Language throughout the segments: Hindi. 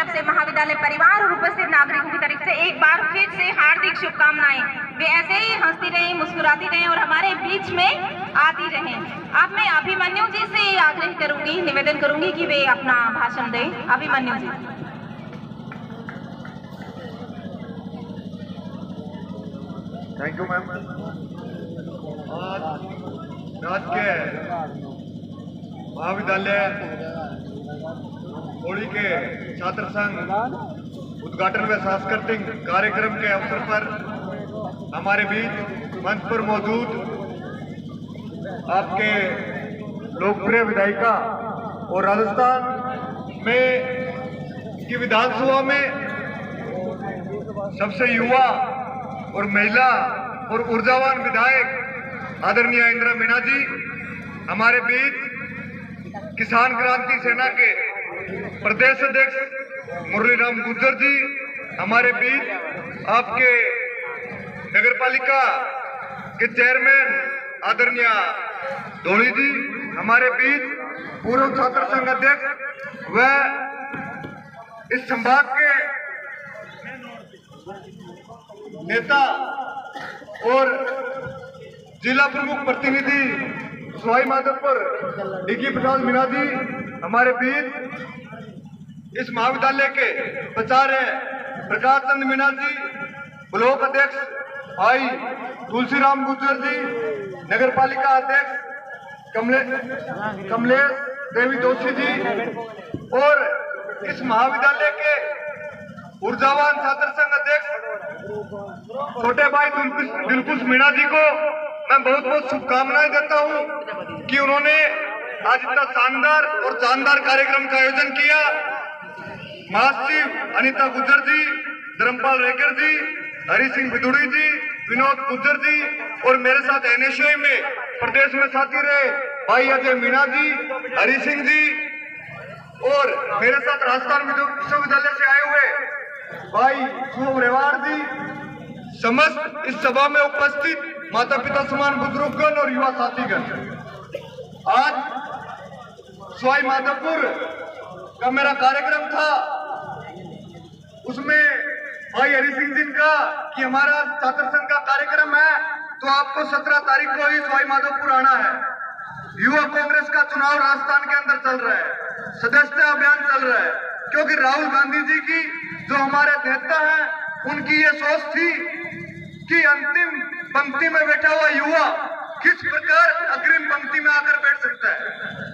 तरफ से, महाविद्यालय परिवार और उपस्थित नागरिकों की तरफ से एक बार फिर से हार्दिक शुभकामनाएं। वे ऐसे ही हंसती रहें, मुस्कुराती रहें और हमारे बीच में आती रहें। अब मैं अभिमन्यु जी से आग्रह करूंगी, निवेदन करूंगी कि वे अपना भाषण दें। Abhimanyu ji. Thank you ma'am. आज के महाविद्यालय होली के छात्र संघ उद्घाटन व सांस्कृतिक कार्यक्रम के अवसर पर हमारे बीच मंच पर मौजूद आपके लोकप्रिय विधायिका और राजस्थान में की विधानसभा में सबसे युवा और महिला और ऊर्जावान विधायक आदरणीय इंदिरा मीणा जी हमारे बीच, किसान क्रांति सेना के प्रदेश अध्यक्ष मुरलीराम गुर्जर जी हमारे बीच, आपके नगर पालिका के चेयरमैन आदरणीय धोली जी हमारे बीच, पूर्व छात्र संघ अध्यक्ष व इस संभाग के नेता और जिला प्रमुख प्रतिनिधि सवाई माधोपुर डीके प्रसाद मीणा जी हमारे बीच, इस महाविद्यालय के प्राचार्य प्रकाश चंद मीणा जी, ब्लॉक अध्यक्ष भाई तुलसीराम गुर्जर जी, नगर पालिका अध्यक्ष कमलेश देवी जोशी जी और इस महाविद्यालय के ऊर्जावान छात्र संघ अध्यक्ष छोटे भाई दिलकुश मीणा जी को मैं बहुत बहुत शुभकामनाएं देता हूं कि उन्होंने आज इतना शानदार और जानदार कार्यक्रम का आयोजन किया। महासचिव अनीता गुर्जर जी, धर्मपाल रेकर जी, हरि सिंह बिदुड़ी जी, विनोद गुर्जर जी और मेरे साथ एनएसयूआई में प्रदेश में साथी रहे भाई अजय मीणा जी, हरि सिंह जी और मेरे साथ राजस्थान विश्वविद्यालय से आए हुए भाई शुभ रेवाड़ जी, समस्त इस सभा में उपस्थित माता पिता समान बुजुर्गगण और युवा साथीगण, आज सवाई माधोपुर का मेरा कार्यक्रम था, उसमें भाई हरि सिंह जी का कि हमारा छात्र संघ का कार्यक्रम है तो आपको 17 तारीख को ही सवाई माधोपुर आना है। युवा कांग्रेस का चुनाव राजस्थान के अंदर चल रहा है, सदस्यता अभियान चल रहा है, क्योंकि राहुल गांधी जी की जो हमारे नेता हैं उनकी ये सोच थी कि अंतिम पंक्ति में बैठा हुआ युवा किस प्रकार अग्रिम पंक्ति में आकर बैठ सकता है।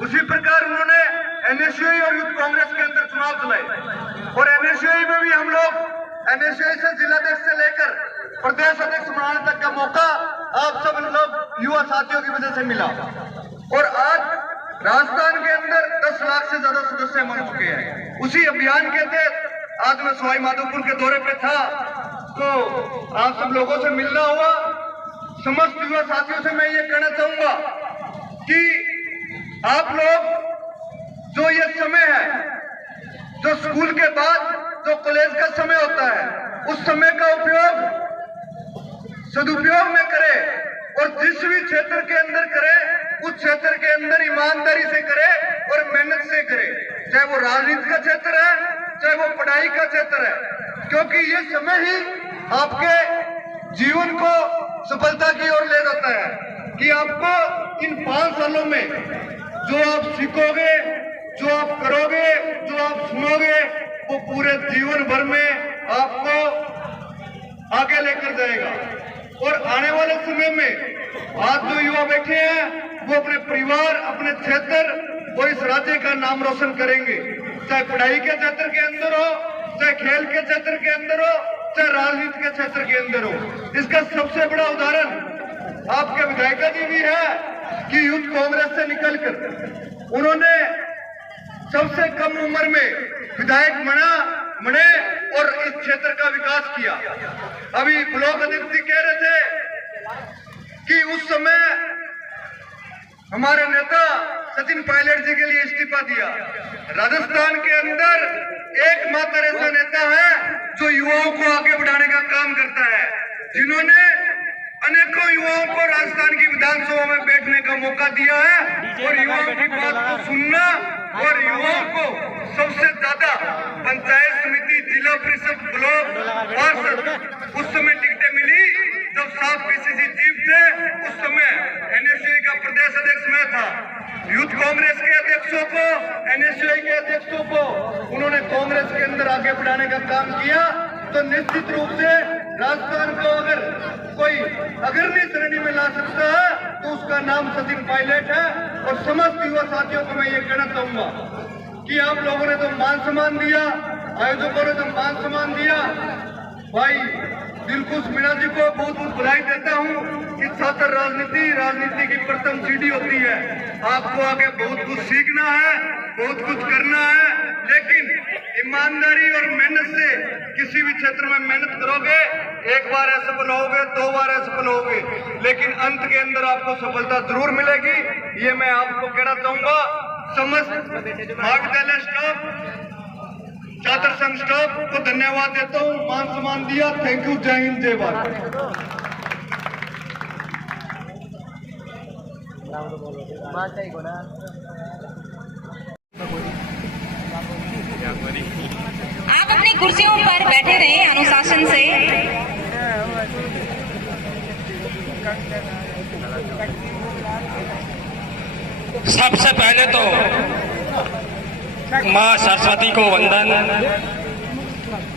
उसी प्रकार उन्होंने एनएसयूआई और यूथ कांग्रेस के अंदर चुनाव चलाए और एनएसयूआई में भी हम लोग एनएसयूआई से जिलाध्यक्ष से लेकर प्रदेश अध्यक्ष बनाने तक का मौका आप सब लोग युवा साथियों की वजह से मिला और आज राजस्थान के अंदर 10 लाख से ज्यादा सदस्य बन चुके हैं। उसी अभियान के तहत आज मैं सवाई माधोपुर के दौरे पे था तो आप सब लोगों से मिलना हुआ। समस्त युवा साथियों से मैं ये कहना चाहूंगा कि आप लोग जो ये समय है, जो स्कूल के बाद जो कॉलेज का समय होता है, उस समय का उपयोग सदुपयोग में करें और जिस भी क्षेत्र के अंदर करें उस क्षेत्र के अंदर ईमानदारी से करें और मेहनत से करें, चाहे वो राजनीति का क्षेत्र है, चाहे वो पढ़ाई का क्षेत्र है, क्योंकि ये समय ही आपके जीवन को सफलता की ओर ले जाता है कि आपको इन 5 सालों में जो आप सीखोगे, जो आप करोगे, जो आप सुनोगे, वो पूरे जीवन भर में आपको आगे लेकर जाएगा। और आने वाले समय में आज जो युवा बैठे हैं वो अपने परिवार, अपने क्षेत्र और इस राज्य का नाम रोशन करेंगे, चाहे पढ़ाई के क्षेत्र के अंदर हो, चाहे खेल के क्षेत्र के अंदर हो, चाहे राजनीति के क्षेत्र के अंदर हो। इसका सबसे बड़ा उदाहरण आपके विधायिका जी भी है कि यूथ कांग्रेस से निकलकर उन्होंने सबसे कम उम्र में विधायक बने और इस क्षेत्र का विकास किया। अभी ब्लॉक अध्यक्ष जी कह रहे थे कि उस समय हमारे नेता सचिन पायलट जी के लिए इस्तीफा दिया। राजस्थान के अंदर एकमात्र ऐसा नेता है जो युवाओं को आगे बढ़ाने का काम करता है, जिन्होंने अनेकों युवाओं को राजस्थान की विधानसभा में बैठने का मौका दिया है और युवाओं की बात को सुनना और युवाओं को सबसे ज्यादा पंचायत समिति, जिला परिषद, ब्लॉक, पार्षद उस समय टिकटें मिली जब साहब पीसीसी चीफ थे। उस समय एनएसयूआई का प्रदेश अध्यक्ष मैं था। यूथ कांग्रेस के अध्यक्षों को, एनएसयूआई के अध्यक्षों को उन्होंने कांग्रेस के अंदर आगे बढ़ाने का काम किया। तो निश्चित रूप से राजस्थान को अगर कोई अग्रणी श्रेणी में ला सकता है तो उसका नाम सचिन पायलट है। और समस्त युवा साथियों को मैं ये कहना चाहूंगा कि आप लोगों ने तो मान सम्मान दिया, आयोजकों ने तो मान सम्मान दिया। भाई दिलखुश मीणा जी को बहुत बहुत बधाई देता हूँ कि छात्र राजनीति की प्रथम सीढ़ी होती है। आपको आगे बहुत कुछ सीखना है, बहुत कुछ करना है, लेकिन ईमानदारी और मेहनत से किसी भी क्षेत्र में मेहनत करोगे, एक बार असफल होगे, 2 बार असफल होगे, लेकिन अंत के अंदर आपको सफलता जरूर मिलेगी। ये मैं आपको कहना चाहूंगा। समस्त महाविद्यालय स्टाफ, छात्र संघ स्टाफ को धन्यवाद देता हूँ, मान सम्मान दिया। Thank you. जय हिंद, जय भारत। आप अपनी कुर्सियों पर बैठे रहें अनुशासन से। सबसे पहले तो माँ सरस्वती को वंदन।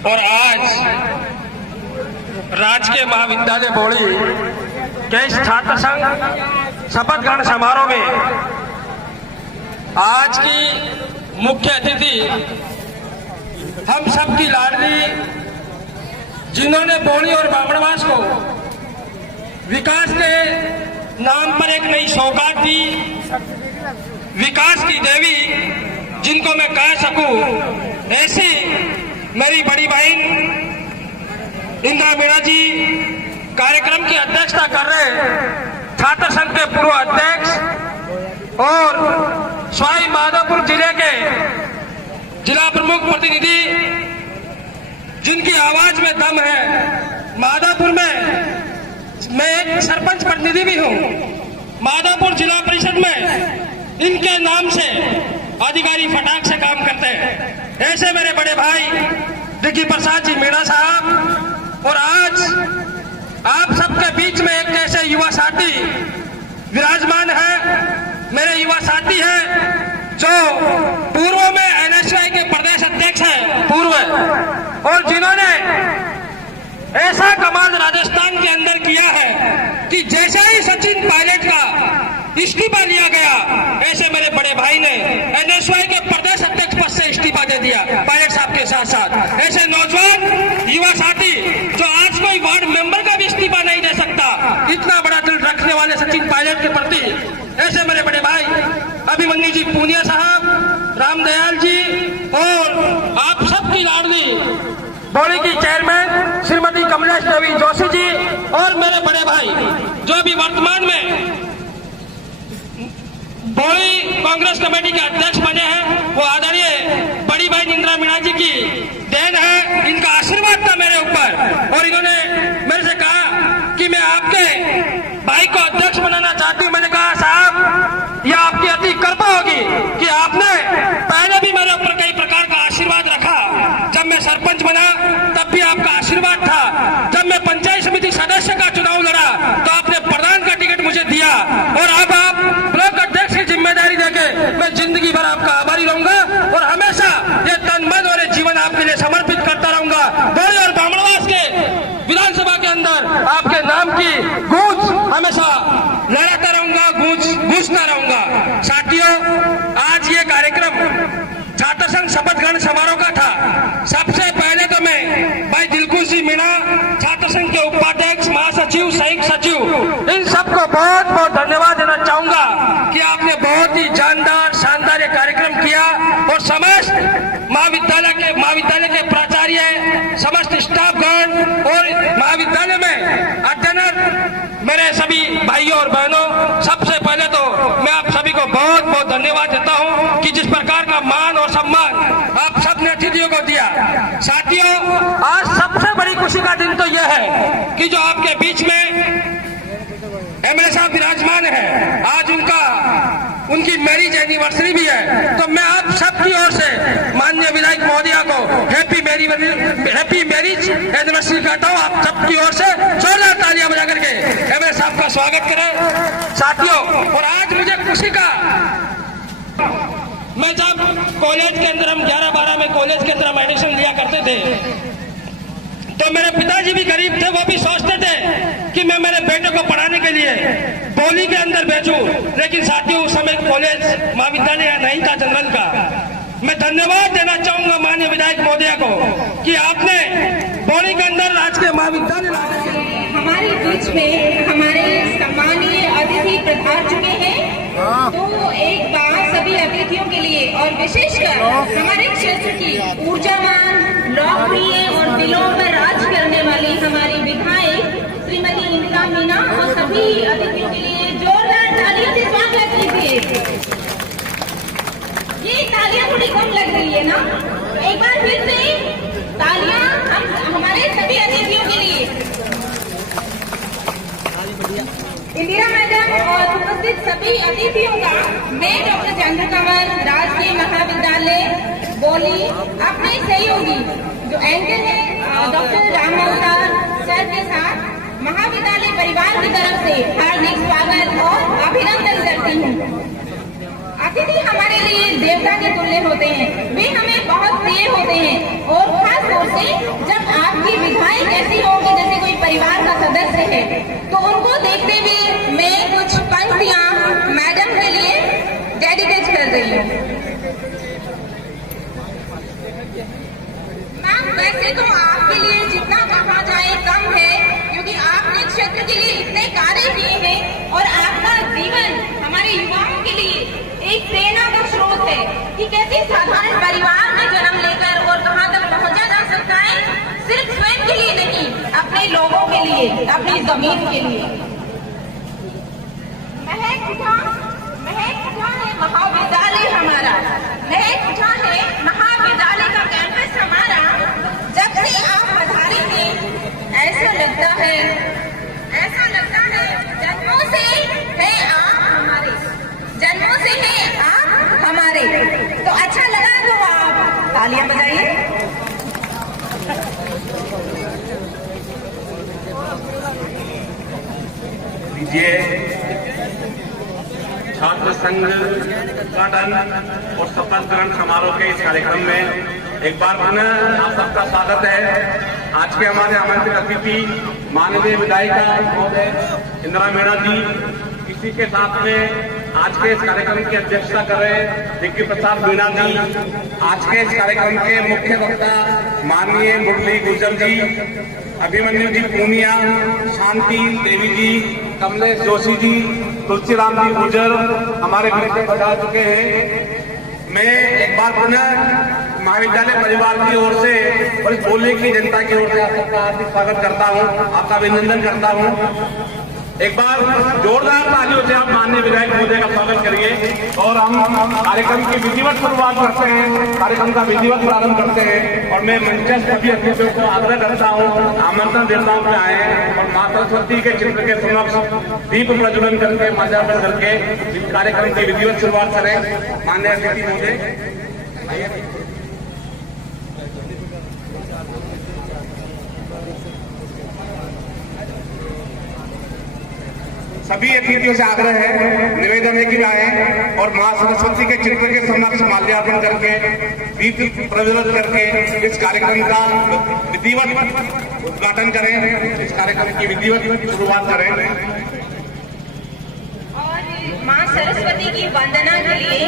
और आज राजकीय महाविद्यालय बौड़ी के इस छात्र संघ शपथ ग्रहण समारोह में आज की मुख्य अतिथि हम सबकी लाडली, जिन्होंने बौड़ी और बामणवास को विकास के नाम पर एक नई सौगात दी, विकास की देवी जिनको मैं कह सकूं, ऐसी मेरी बड़ी बहन इंदिरा मीणा जी कार्यक्रम की अध्यक्षता कर रहे छात्र संघ के पूर्व अध्यक्ष और सवाई माधोपुर जिले के जिला प्रमुख प्रतिनिधि, जिनकी आवाज में दम है। माधोपुर में मैं एक सरपंच प्रतिनिधि भी हूं। माधोपुर जिला परिषद में इनके नाम से अधिकारी फटाक से काम करते हैं। ऐसे मेरे बड़े भाई डिग्गी प्रसाद जी मीणा साहब, और आज आप सबके बीच में एक ऐसे युवा साथी विराजमान है। मेरे युवा साथी हैं जो पूर्व में एनएसयूआई के प्रदेश अध्यक्ष हैं, पूर्व, और जिन्होंने ऐसा कमाल राजस्थान के अंदर किया है कि जैसे ही सचिन पायलट का इस्तीफा लिया गया, ऐसे मेरे बड़े भाई ने एनएसयूआई के प्रदेश अध्यक्ष पद से इस्तीफा दे दिया पायलट साहब के साथ साथ। ऐसे नौजवान युवा साथी जो आज कोई वार्ड मेंबर का भी इस्तीफा नहीं दे सकता, इतना बड़ा दिल रखने वाले सचिन पायलट के प्रति ऐसे मेरे बड़े भाई अभिमन्यु जी पूनिया साहब, रामदयाल जी, और आप सबकी लाडली बौड़ी की चेयरमैन श्रीमती कमलेश देवी जोशी जी, और मेरे बड़े भाई जो भी वर्तमान में बौड़ी कांग्रेस कमेटी के अध्यक्ष बने हैं, वो आदरणीय बड़ी बहन इंदिरा मीणा जी की देन है। इनका आशीर्वाद था मेरे ऊपर, और इन्होंने मेरे से कहा कि मैं आपके भाई को अध्यक्ष बनाना चाहती हूँ। मैंने कहा साहब, यह आपकी अति कृपा होगी कि आपने पहले भी मेरे ऊपर कई प्रकार का आशीर्वाद रखा। जब मैं सरपंच बना तब भी आपका आशीर्वाद था। जब मैं पंचायत समिति सदस्य का चुनाव लड़ा तो आपने प्रधान का टिकट मुझे दिया, और अब आप ब्लॉक अध्यक्ष की जिम्मेदारी देके मैं जिंदगी भर आपका आभारी रहूंगा और हमेशा ये तन मन और जीवन आपके लिए समर्पित करता रहूंगा। बौड़ी और बामणवास के विधानसभा के अंदर आपके नाम की गूंज हमेशा लहराता रहूंगा, गूंजता रहूंगा। साथियों, आज ये कार्यक्रम छात्र संघ शपथ ग्रहण समारोह का था। सबसे पहले तो मैं भाई दिलखुश जी मीणा, छात्र संघ के उपाध्यक्ष, महासचिव, संयुक्त सचिव, इन सबको बहुत बहुत धन्यवाद देना चाहूंगा कि आपने बहुत ही जानदार शानदार ये कार्यक्रम किया, और समस्त महाविद्यालय के प्राचार्य, समस्त स्टाफगण और महाविद्यालय में अध्ययनरत मेरे सभी भाइयों और बहनों, सबसे पहले तो मैं आप सभी को बहुत बहुत धन्यवाद देता हूं कि जिस प्रकार का मान और सम्मान आप सबने अतिथियों को दिया। साथियों, आज सबसे बड़ी खुशी का दिन तो यह है कि जो आपके बीच में एमएलए साहब विराजमान है, आज उनकी मैरिज एनिवर्सरी भी है, तो मैं आप सबकी ओर से माननीय विधायक महोदया को हैप्पी मैरिज एनिवर्सरी कहता हूँ। आप सबकी ओर से जोरदार तालियां बजा करके एमएलए साहब का स्वागत करें साथियों। और आज मुझे खुशी का, मैं जब कॉलेज के अंदर हम 11-12 में कॉलेज के अंदर हम एडमिशन लिया करते थे, तो मेरे पिताजी भी गरीब थे, वो भी सोचते थे कि मैं मेरे बेटे को पढ़ाने के लिए बोली के अंदर भेजूं, लेकिन साथियों उस समय कॉलेज महाविद्यालय नहीं था जनरल का। मैं धन्यवाद देना चाहूंगा माननीय विधायक महोदया को कि आपने बोली के अंदर राजकीय महाविद्यालय। हमारे बीच में हमारे सम्मानीय अतिथि पधार चुके हैं, तो एक बार सभी अतिथियों के लिए और विशेषकर हमारे क्षेत्र की ऊर्जावान, लोकप्रिय और दिलों पर राज करने वाली हमारी विधायक श्रीमती इंदिरा मीना और सभी अतिथियों के लिए जोरदार तालियों से स्वागत कीजिए। ये तालियां थोड़ी कम लग रही है ना, एक बार फिर से तालियां हम हमारे सभी अतिथियों के लिए। इंदिरा मैडम और उपस्थित सभी अतिथियों का मैं डॉक्टर चंद्रकमल, राजकीय महाविद्यालय बोली, अपने सहयोगी जो एंकर है डॉक्टर राममोहन सर के साथ महाविद्यालय परिवार की तरफ से हार्दिक स्वागत और अभिनंदन करती हूँ। अतिथि हमारे लिए देवता के तुल्य होते हैं, वे हमें बहुत प्रिय होते हैं और खास तौर से जब आपकी विधायक ऐसी होगी जैसे कोई परिवार का सदस्य है, तो उनको देखते हुए मैं कुछ पंक्तियां मैडम के लिए डेडिकेट कर रही हूँ। मैम, वैसे तो आपके लिए जितना कहा जाए कम है, क्योंकि आपने क्षेत्र के लिए इतने कार्य किए हैं और आपका जीवन हमारे युवाओं के लिए एक प्रेरणा का स्रोत है कि कैसे साधारण परिवार में जन्म लेकर और कहां तक पहुंचा जा सकता है, सिर्फ स्वयं के लिए नहीं, अपने लोगों के लिए, अपनी जमीन के लिए। महक उठा है महाविद्यालय हमारा, महक उठा है महाविद्यालय का कैंपस हमारा। जब से आप पधारे हैं ऐसा लगता है जन्मों से है आप हमारे, जन्मों से है आप हमारे। तो अच्छा लगा तो आप तालियां बजाइए। लीजिए छात्र संघ उद्घाटन और शपथ ग्रहण समारोह के इस कार्यक्रम में एक बार पुनः आप सबका स्वागत है। आज के हमारे आमंत्रित अतिथि माननीय विधायिका महोदय इंदिरा मीणा जी, इसी के साथ में आज के इस कार्यक्रम की अध्यक्षता कर रहे दिग्विजय प्रसाद मीणा जी, आज के इस कार्यक्रम के मुख्य वक्ता माननीय मुरली गुर्जर जी, अभिमन्यु जी पूनिया, शांति देवी जी, कमलेश जोशी जी, तुलसीराम जी गुर्जर हमारे बीच में पधार चुके हैं। मैं एक बार पुनः महाविद्यालय परिवार की ओर से और इस बोलने की जनता की ओर से आप सबका हार्दिक स्वागत करता हूं, आपका अभिनंदन करता हूं। एक बार जोरदार तालियों से आप माननीय विधायक महोदय का स्वागत करिए और हम कार्यक्रम की विधिवत शुरुआत करते हैं, कार्यक्रम का विधिवत प्रारंभ करते हैं। और मैं मंचस्थ सभी अतिथियों को आग्रह करता हूँ, आमंत्रण देता हूँ कि आए और माँ सरस्वती के चित्र के समक्ष दीप प्रज्वलन करके माल्यार्पण करके इस कार्यक्रम की विधिवत शुरुआत करें। माननीय अतिथि महोदय सभी अतिथियों से आग्रह है, निवेदन है कि आए और मां सरस्वती के चित्र के समक्ष माल्यार्पण करके दीप प्रज्वलित करके इस कार्यक्रम का विधिवत उद्घाटन करें, इस कार्यक्रम की विधिवत शुरुआत करें। और मां सरस्वती की वंदना के लिए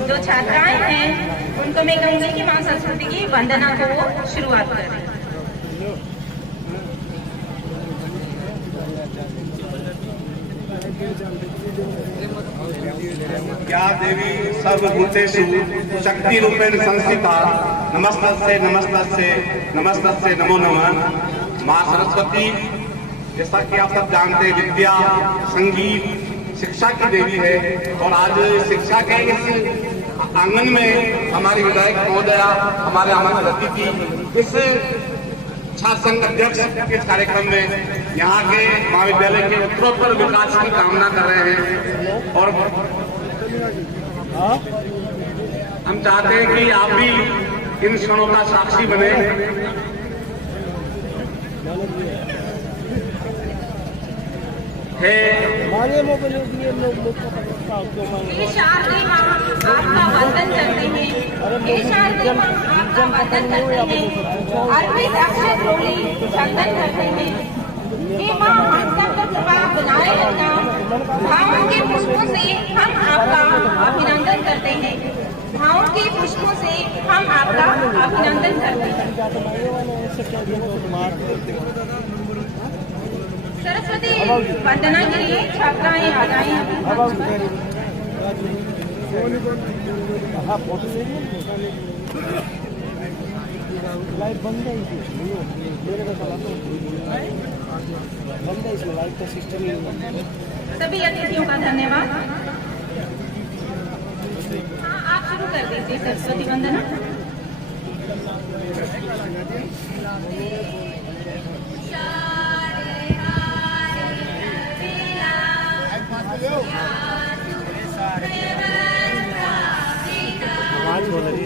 जो छात्राएं हैं उनको मैं कहूंगी कि मां सरस्वती की वंदना को वो शुरुआत करें। या देवी सर्वभूतेषु शक्ति रूपेण संस्थिता नमस्तस्यै नमस्तस्यै नमस्तस्यै नमो नमः। मां सरस्वती जैसा कि आप सब जानते हैं विद्या, संगीत, शिक्षा की देवी है और आज शिक्षा के इस आंगन में हमारी विधायक महोदया, हमारे आमंत्रित अतिथि, इस छात्र संघ अध्यक्ष इस कार्यक्रम में यहाँ के महाविद्यालय के उत्तरोत्तर विकास की कामना कर रहे हैं और हम चाहते हैं कि आप भी इन क्षणों का साक्षी बने। हे शारदे मां आपका वंदन करते हैं। हे शारदे मां आपका वंदन करते हैं। अर्पित अक्षत रोली चंदन करते हैं। हे मां हम सब पर कृपा बनाए रखना। भावों के पुष्पों से हम आपका अभिनंदन करते हैं। भावों के पुष्पों से हम आपका अभिनंदन करते हैं। सरस्वती वंदना के लिए छात्राएं आ जाएं। लाइट बंद है मेरे को बंद है इसमें लाइट का सिस्टम ही नहीं। सभी अतिथियों का धन्यवाद। हाँ, आप शुरू कर दीजिए सरस्वती वंदना। आवाज बोल रही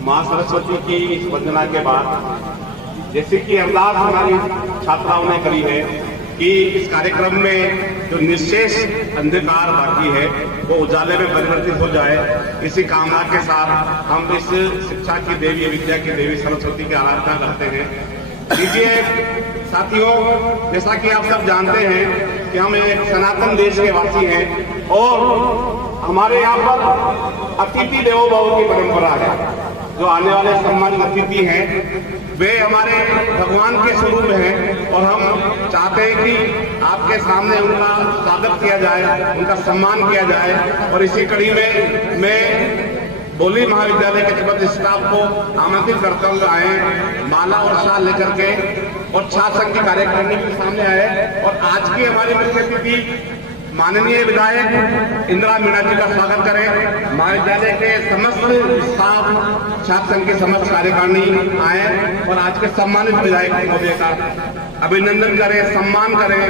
मां सरस्वती की इस वंदना के बाद जैसे कि अरदास हमारी छात्राओं ने करी है कि इस कार्यक्रम में जो निशेष अंधकार बाकी है वो उजाले में परिवर्तित हो जाए, इसी कामना के साथ हम इस शिक्षा की देवी, विद्या की देवी सरस्वती की आराधना करते हैं। लीजिए साथियों, जैसा कि आप सब जानते हैं कि हम एक सनातन देश के वासी हैं और हमारे यहाँ पर अतिथि देवो भव की परंपरा है। जो आने वाले सम्मानित अतिथि हैं वे हमारे भगवान के स्वरूप हैं और हम चाहते हैं कि आपके सामने उनका स्वागत किया जाए, उनका सम्मान किया जाए। और इसी कड़ी में मैं बोली महाविद्यालय के समस्त स्टाफ को आमंत्रित करता हूँ आए, माला और शाल लेकर के और छात्र संघ के कार्यकारिणी के सामने आए। और आज की हमारी मुख्य अतिथि माननीय विधायक इंदिरा मीणा जी का स्वागत करें। महाविद्यालय के समस्त स्टाफ, छात्र संघ के समस्त कार्यकारिणी आए और आज के सम्मानित विधायक महोदय का अभिनंदन करें, सम्मान करें।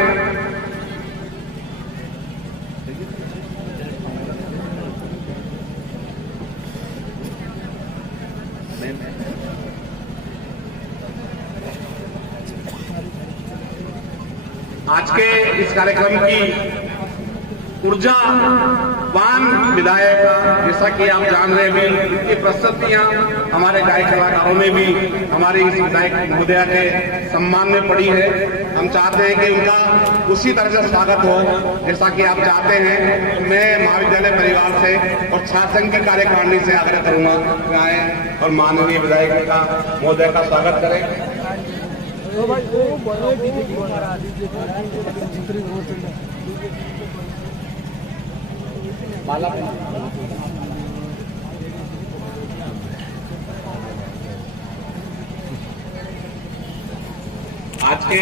आज के इस कार्यक्रम की ऊर्जावान विधायक, जैसा कि आप जान रहे हैं, उनकी प्रस्तुतियां हमारे गायक कलाकारों में भी हमारी इस विधायक महोदया के सम्मान में पड़ी है। हम चाहते हैं कि उनका उसी तरह से स्वागत हो जैसा कि आप चाहते हैं। मैं महाविद्यालय परिवार से और छात्र संघ की कार्यकारिणी से आग्रह करूंगा कि आए और माननीय विधायक का महोदय का स्वागत करें। आज के